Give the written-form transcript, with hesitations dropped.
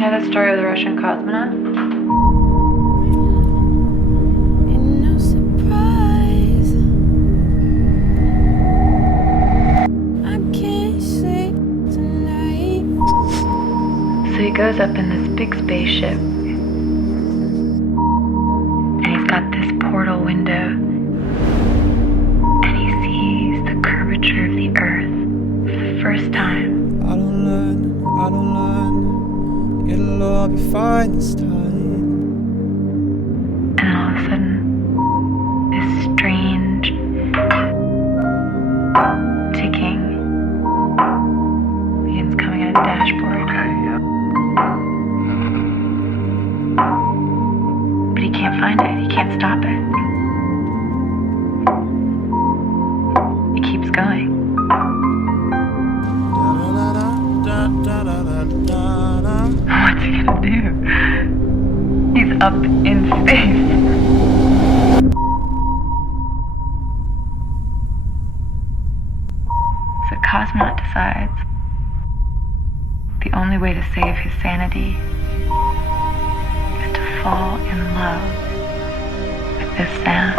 You know the story of the Russian cosmonaut? No surprise, I can't sleep tonight. So he goes up in this big spaceship, and he's got this portal window, and he sees the curvature of the Earth for the first time. I don't learn, it'll all be fine this time. And all of a sudden, this strange ticking begins coming out of the dashboard. But he can't find it. He can't stop it. It keeps going. What's he gonna do? He's up in space. So Cosmonaut decides the only way to save his sanity is to fall in love with this sound.